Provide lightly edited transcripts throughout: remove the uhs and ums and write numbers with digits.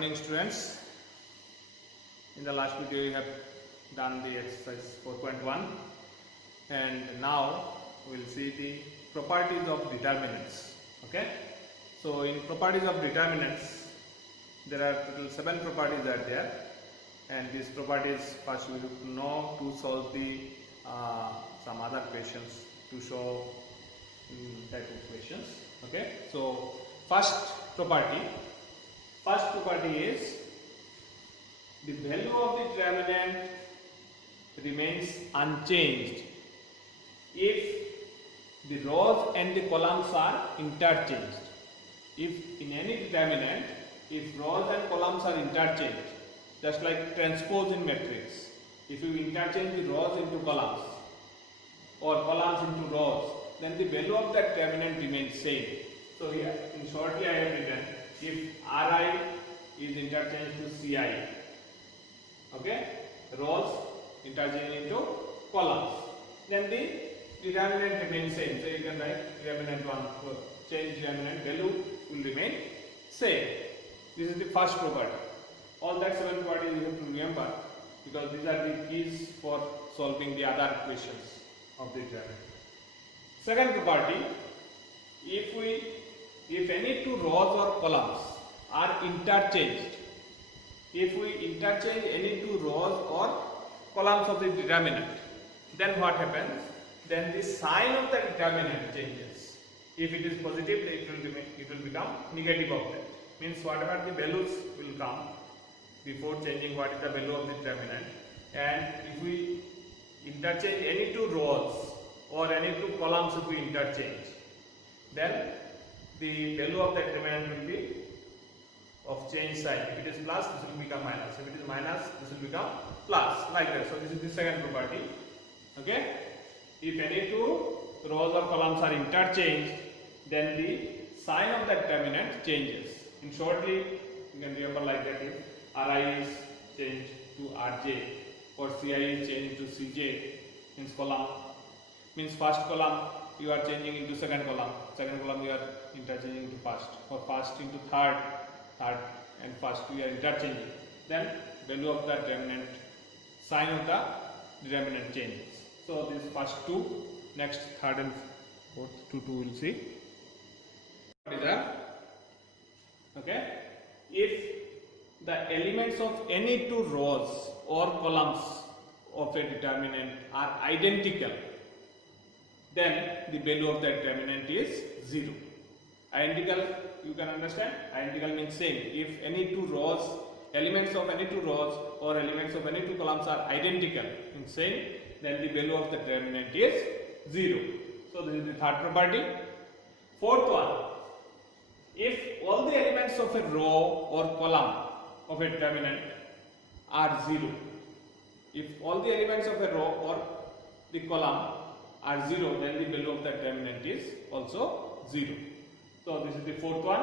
morning, students. In the last video you have done the exercise 4.1 and now we will see the properties of determinants. Okay, so in properties of determinants there are total 7 properties are there, and these properties first we have to know to solve the some other questions to show type of questions. Okay, so first property is the value of the determinant remains unchanged if the rows and the columns are interchanged. If in any determinant, if rows and columns are interchanged, just like transpose in matrix, if you interchange the rows into columns or columns into rows, then the value of that determinant remains same. So here in shortly I have written, if Ri is interchanged to Ci, okay, rows interchanged into columns, then the determinant remains same. So you can write determinant 1, change determinant value will remain same. This is the first property. All that 7 properties you have to remember, because these are the keys for solving the other questions of the determinant. Second property, if any two rows or columns are interchanged, if we interchange any two rows or columns of the determinant, then what happens? Then the sign of the determinant changes. If it is positive, it will become negative of that. Means whatever the values will come before changing what is the value of the determinant, and if we interchange any two rows or any two columns, if we interchange, then the value of the determinant will be of change sign. If it is plus, this will become minus. If it is minus, this will become plus, like that. So this is the second property. Okay, if any two rows or columns are interchanged, then the sign of the determinant changes. In shortly, you can remember like that: if Ri is changed to Rj or Ci is changed to Cj, means column, means first column you are changing into second column you are interchanging into first, or first into third and first we are interchanging, then value of the determinant, sign of the determinant changes. So this first two, next third and fourth two we will see. What is that? Okay, if the elements of any two rows or columns of a determinant are identical, then the value of the determinant is 0. Identical, you can understand, identical means same. If any two rows, elements of any two rows or elements of any two columns are identical in same, then the value of the determinant is 0. So this is the third property. Fourth one, if all the elements of a row or column of a determinant are 0, if all the elements of a row or the column are 0, then the value of the determinant is also 0. So this is the fourth one.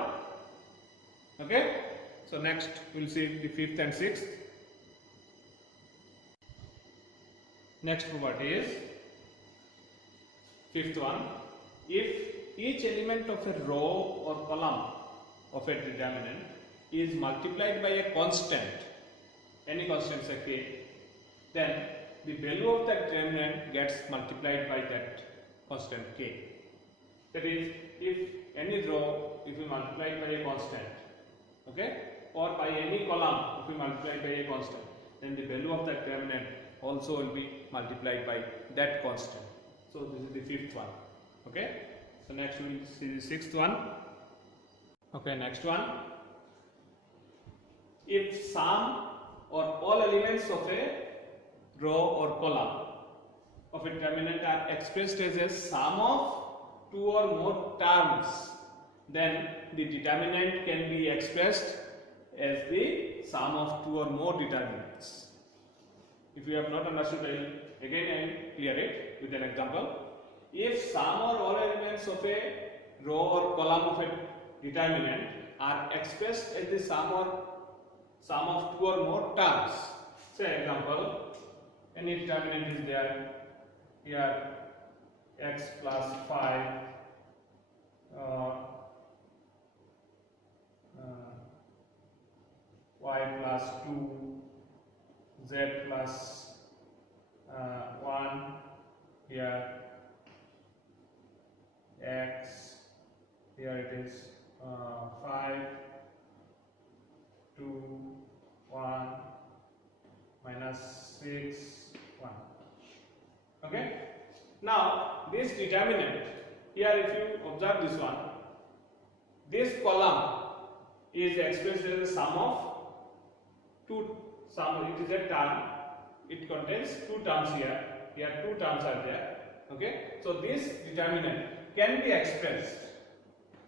Okay, so next we will see the fifth and sixth. Next property is fifth one, if each element of a row or column of a determinant is multiplied by a constant, any constant say k, then the value of the determinant gets multiplied by that constant k. That is, if any row, if we multiply it by a constant, okay, or by any column, if we multiply it by a constant, then the value of the determinant also will be multiplied by that constant. So this is the fifth one. Okay, so next we will see the sixth one. Okay, next one, if sum or all elements of a row or column of a determinant are expressed as a sum of two or more terms, then the determinant can be expressed as the sum of two or more determinants. If you have not understood, I will again clear it with an example. If sum or all elements of a row or column of a determinant are expressed as the sum of two or more terms. Say example, any determinant is there here, x plus 5 y plus 2, z plus 1, here x, here it is 5, 2, 1, minus 6, 1. Okay. Now this determinant, here if you observe this one, this column is expressed as the sum of it is a term, it contains two terms here two terms are there. Okay, so this determinant can be expressed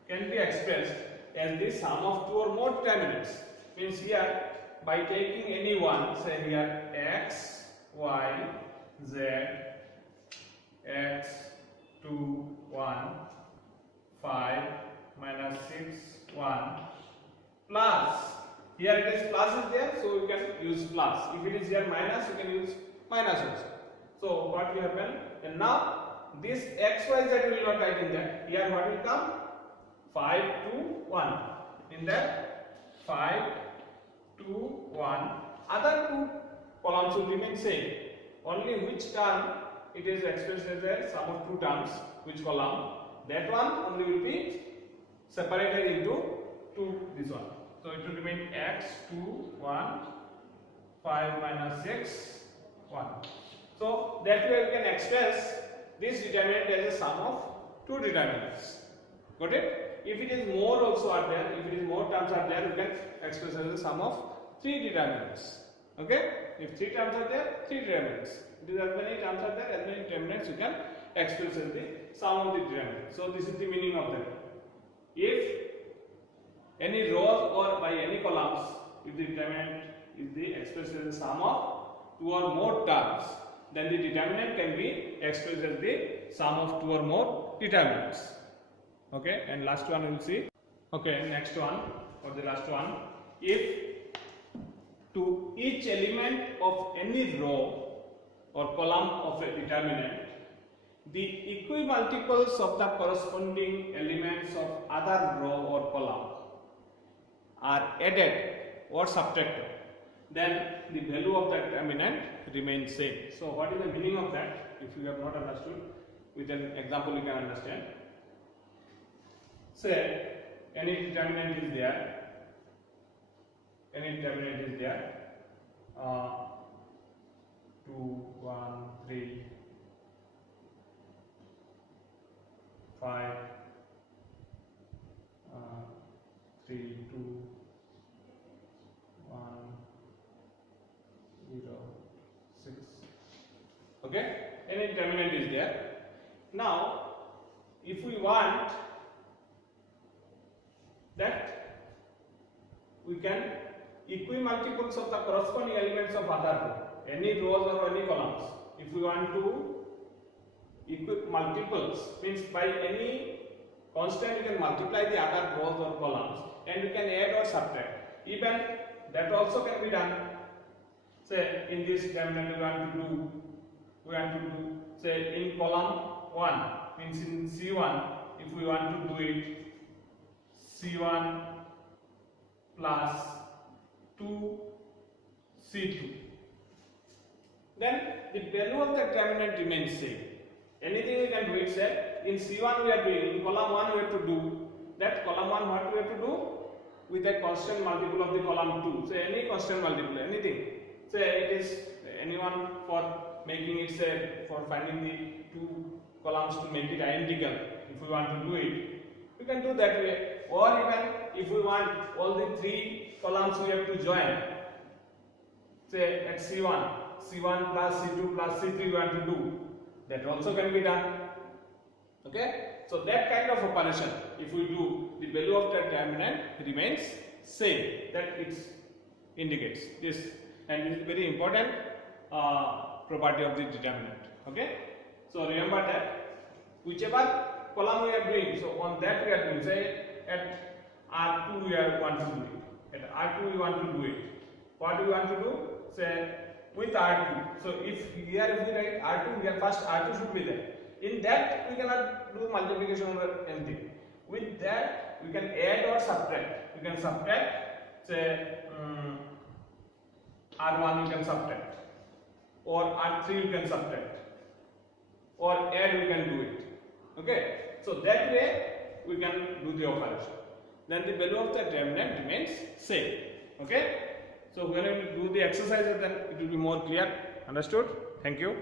as the sum of two or more determinants. Means here by taking any one, say here x, y, z, x, 2, 1, 5, minus 6, 1, plus, here it is plus is there, so you can use plus. If it is here minus, you can use minus also. So what will happen? And now this x, y, z will not write in that. Here what will come? 5, 2, 1. In that 5, 2, 1. Other two columns will remain same. Only which term it is expressed as a sum of two terms, which column, that one only will be separated into this one. So it will remain x, 2, 1, 5 minus 6, 1. So that way we can express this determinant as a sum of two determinants. Got it? If it is more also are there, if it is more terms are there, we can express as a sum of three determinants. Okay? If three terms are there, three determinants. It is as many terms are there, as many determinants you can express as the sum of the determinants. So this is the meaning of that. If any rows or by any columns, if the determinant is the expressed as the sum of two or more terms, then the determinant can be expressed as the sum of two or more determinants. Okay, and last one we will see. Okay, next one or the last one. If to each element of any row or column of a determinant, the equimultiples of the corresponding elements of other row or column are added or subtracted, then the value of the determinant remains same. So what is the meaning of that? If you have not understood, with an example you can understand. Say any determinant is there, 2, 1, 3, 5, 3, 2, 1, 0, 6. Okay, any determinant is there. Now if we want that, we can equimultiples of the corresponding elements of other row, any rows or any columns. If we want to equimultiples, means by any constant you can multiply the other rows or columns, and you can add or subtract. Even that also can be done. Say in this determinant we want to do say in column 1, means in C1, if we want to do it C1 plus 2 C2, then the value of the determinant remains same. Anything we can do it, say in C1 we are doing, in column 1 we have to do that, column 1 what we have to do with a constant multiple of the column 2. Say any constant multiple, anything. Say it is anyone for making it, say for finding the two columns to make it identical. If we want to do it, we can do that way. Or even if we want all the three columns we have to join, say at C1 plus C2 plus C3 we want to do, that also can be done. Okay, so that kind of operation if we do, the value of the determinant remains same, that it indicates this, and it is very important property of the determinant. Okay, so remember that whichever column we are doing, so on that we are doing, say at R2 we want to do it, at R2 we want to do it. What we want to do? Say with R2. So if here if we write R2, here first R2 should be there. In that we cannot do multiplication or anything. With that we can add or subtract. We can subtract say R1 we can subtract, or R3 we can subtract, or add we can do it. Okay, so that way we can do the operation. Then the value of the remnant remains same. Okay, so when we do the exercises, then it will be more clear. Understood? Thank you.